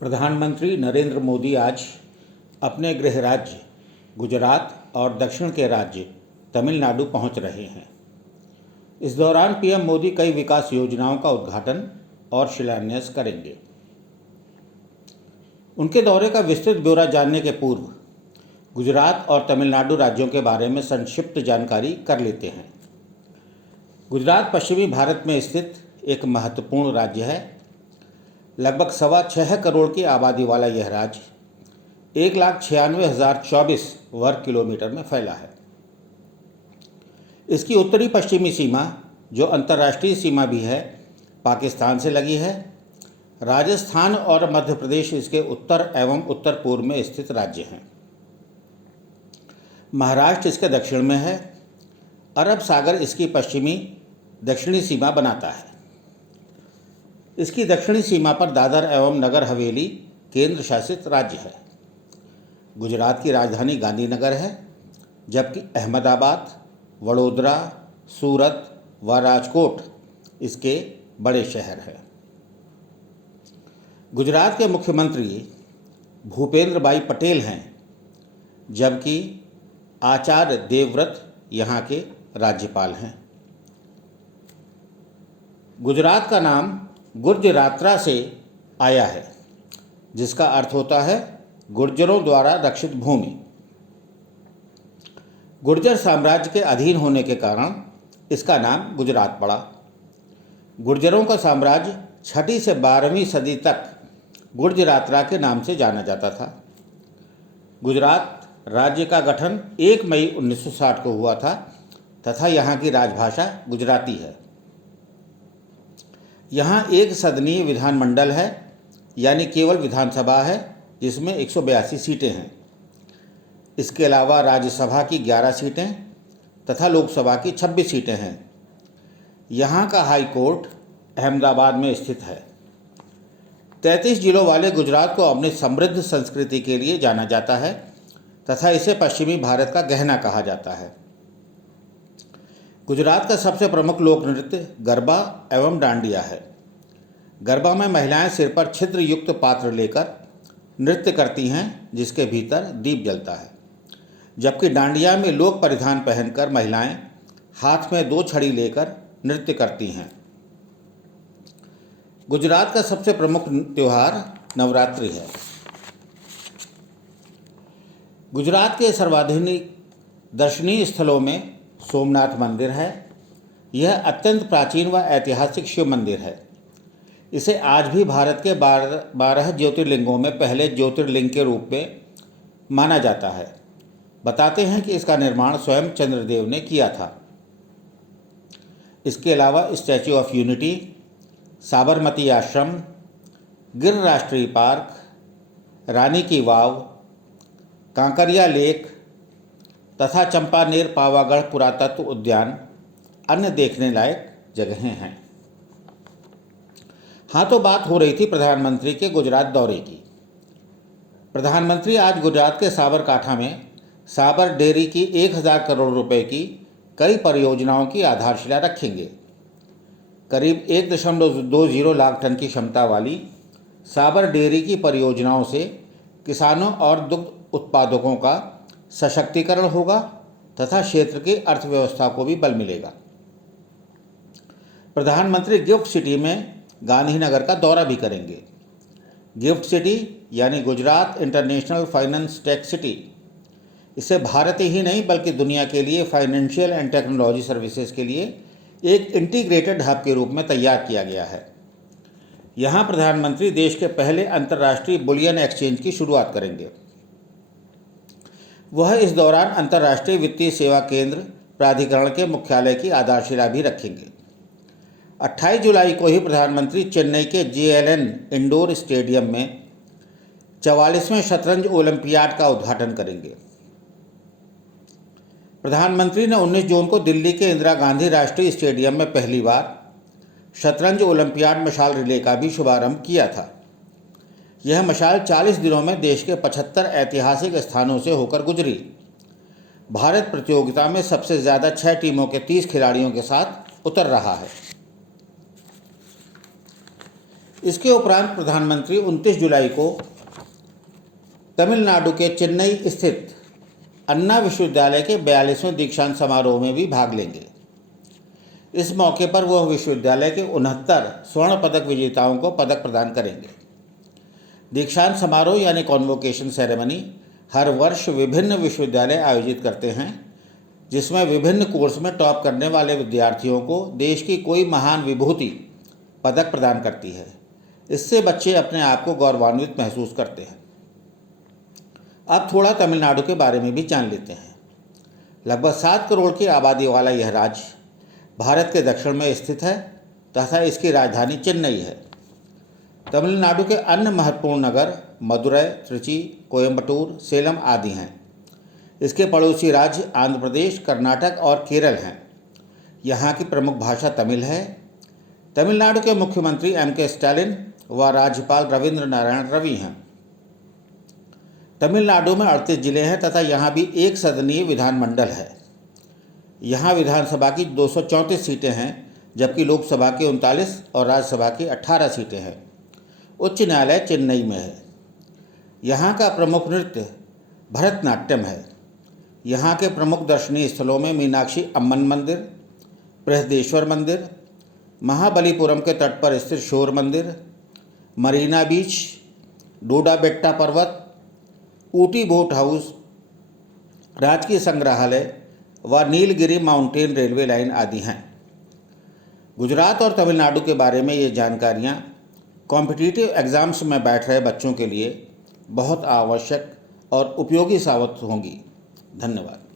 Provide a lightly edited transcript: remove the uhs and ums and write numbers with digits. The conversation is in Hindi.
प्रधानमंत्री नरेंद्र मोदी आज अपने गृह राज्य गुजरात और दक्षिण के राज्य तमिलनाडु पहुंच रहे हैं। इस दौरान पीएम मोदी कई विकास योजनाओं का उद्घाटन और शिलान्यास करेंगे। उनके दौरे का विस्तृत ब्यौरा जानने के पूर्व गुजरात और तमिलनाडु राज्यों के बारे में संक्षिप्त जानकारी कर लेते हैं। गुजरात पश्चिमी भारत में स्थित एक महत्वपूर्ण राज्य है। लगभग 6.25 करोड़ की आबादी वाला यह राज्य 1,96,024 वर्ग किलोमीटर में फैला है। इसकी उत्तरी पश्चिमी सीमा, जो अंतर्राष्ट्रीय सीमा भी है, पाकिस्तान से लगी है। राजस्थान और मध्य प्रदेश इसके उत्तर एवं उत्तर पूर्व में स्थित राज्य हैं। महाराष्ट्र इसके दक्षिण में है। अरब सागर इसकी पश्चिमी दक्षिणी सीमा बनाता है। इसकी दक्षिणी सीमा पर दादर एवं नगर हवेली केंद्र शासित राज्य है। गुजरात की राजधानी गांधीनगर है, जबकि अहमदाबाद, वडोदरा, सूरत व राजकोट इसके बड़े शहर हैं। गुजरात के मुख्यमंत्री भूपेंद्र भाई पटेल हैं, जबकि आचार्य देवव्रत यहाँ के राज्यपाल हैं। गुजरात का नाम गुर्जरात्रा से आया है, जिसका अर्थ होता है गुर्जरों द्वारा रक्षित भूमि। गुर्जर साम्राज्य के अधीन होने के कारण इसका नाम गुजरात पड़ा। गुर्जरों का साम्राज्य 6वीं से 12वीं सदी तक गुर्जरात्रा के नाम से जाना जाता था। गुजरात राज्य का गठन 1 मई 1960 को हुआ था तथा यहाँ की राजभाषा गुजराती है। यहाँ एक सदनीय विधानमंडल है, यानी केवल विधानसभा है, जिसमें 182 सीटें हैं। इसके अलावा राज्यसभा की 11 सीटें तथा लोकसभा की 26 सीटें हैं। यहाँ का हाई कोर्ट अहमदाबाद में स्थित है। 33 जिलों वाले गुजरात को अपनी समृद्ध संस्कृति के लिए जाना जाता है तथा इसे पश्चिमी भारत का गहना कहा जाता है। गुजरात का सबसे प्रमुख लोक नृत्य गरबा एवं डांडिया है। गरबा में महिलाएं सिर पर छिद्र युक्त पात्र लेकर नृत्य करती हैं, जिसके भीतर दीप जलता है, जबकि डांडिया में लोक परिधान पहनकर महिलाएं हाथ में 2 छड़ी लेकर नृत्य करती हैं। गुजरात का सबसे प्रमुख त्यौहार नवरात्रि है। गुजरात के सर्वाधिक दर्शनीय स्थलों में सोमनाथ मंदिर है। यह अत्यंत प्राचीन व ऐतिहासिक शिव मंदिर है। इसे आज भी भारत के 12 ज्योतिर्लिंगों में पहले ज्योतिर्लिंग के रूप में माना जाता है। बताते हैं कि इसका निर्माण स्वयं चंद्रदेव ने किया था। इसके अलावा स्टैच्यू ऑफ यूनिटी, साबरमती आश्रम, गिर राष्ट्रीय पार्क, रानी की वाव, कांकरिया लेक तथा चंपानेर पावागढ़ पुरातत्व उद्यान अन्य देखने लायक जगहें हैं। हाँ, तो बात हो रही थी प्रधानमंत्री के गुजरात दौरे की। प्रधानमंत्री आज गुजरात के साबरकांठा में साबर डेयरी की 1,000 करोड़ रुपए की कई परियोजनाओं की आधारशिला रखेंगे। करीब 1.20 लाख टन की क्षमता वाली साबर डेयरी की परियोजनाओं से किसानों और दुग्ध उत्पादकों का सशक्तिकरण होगा तथा क्षेत्र की अर्थव्यवस्था को भी बल मिलेगा। प्रधानमंत्री गिफ्ट सिटी में गांधीनगर का दौरा भी करेंगे। गिफ्ट सिटी यानी Gujarat international finance tech city, इसे भारत ही नहीं बल्कि दुनिया के लिए फाइनेंशियल एंड टेक्नोलॉजी सर्विसेज के लिए एक इंटीग्रेटेड हब के रूप में तैयार किया गया है। यहाँ प्रधानमंत्री देश के पहले अंतर्राष्ट्रीय बुलियन एक्सचेंज की शुरुआत करेंगे। वह इस दौरान अंतर्राष्ट्रीय वित्तीय सेवा केंद्र प्राधिकरण के मुख्यालय की आधारशिला भी रखेंगे। 28 जुलाई को ही प्रधानमंत्री चेन्नई के JLN इंडोर स्टेडियम में 44वें शतरंज ओलंपियाड का उद्घाटन करेंगे। प्रधानमंत्री ने 19 जून को दिल्ली के इंदिरा गांधी राष्ट्रीय स्टेडियम में पहली बार शतरंज ओलंपियाड मशाल रिले का भी शुभारंभ किया था। यह मशाल 40 दिनों में देश के 75 ऐतिहासिक स्थानों से होकर गुजरी। भारत प्रतियोगिता में सबसे ज़्यादा 6 टीमों के 30 खिलाड़ियों के साथ उतर रहा है। इसके उपरांत प्रधानमंत्री 29 जुलाई को तमिलनाडु के चेन्नई स्थित अन्ना विश्वविद्यालय के 42वें दीक्षांत समारोह में भी भाग लेंगे। इस मौके पर वह विश्वविद्यालय के 69 स्वर्ण पदक विजेताओं को पदक प्रदान करेंगे। दीक्षांत समारोह यानी कॉन्वोकेशन सेरेमनी हर वर्ष विभिन्न विश्वविद्यालय आयोजित करते हैं, जिसमें विभिन्न कोर्स में टॉप करने वाले विद्यार्थियों को देश की कोई महान विभूति पदक प्रदान करती है। इससे बच्चे अपने आप को गौरवान्वित महसूस करते हैं। अब थोड़ा तमिलनाडु के बारे में भी जान लेते हैं। लगभग 7 करोड़ की आबादी वाला यह राज्य भारत के दक्षिण में स्थित है तथा इसकी राजधानी चेन्नई है। तमिलनाडु के अन्य महत्वपूर्ण नगर मदुरै, त्रिची, कोयम्बटूर, सेलम आदि हैं। इसके पड़ोसी राज्य आंध्र प्रदेश, कर्नाटक और केरल हैं। यहाँ की प्रमुख भाषा तमिल है। तमिलनाडु के मुख्यमंत्री M.K. स्टालिन व राज्यपाल रविंद्र नारायण रवि हैं। तमिलनाडु में 38 जिले हैं तथा यहाँ भी एक सदनीय विधानमंडल है। यहाँ विधानसभा की 234 सीटें हैं, जबकि लोकसभा की 39 और राज्यसभा की 18 सीटें हैं। उच्च न्यायालय चेन्नई में है। यहाँ का प्रमुख नृत्य भरतनाट्यम है। यहाँ के प्रमुख दर्शनीय स्थलों में मीनाक्षी अम्मन मंदिर, बृहदेश्वर मंदिर, महाबलीपुरम के तट पर स्थित शोर मंदिर, मरीना बीच, डोडाबेट्टा पर्वत, ऊटी बोट हाउस, राजकीय संग्रहालय व नीलगिरी माउंटेन रेलवे लाइन आदि हैं। गुजरात और तमिलनाडु के बारे में ये जानकारियाँ कॉम्पिटिटिव एग्ज़ाम्स में बैठ रहे बच्चों के लिए बहुत आवश्यक और उपयोगी साबित होंगी। धन्यवाद।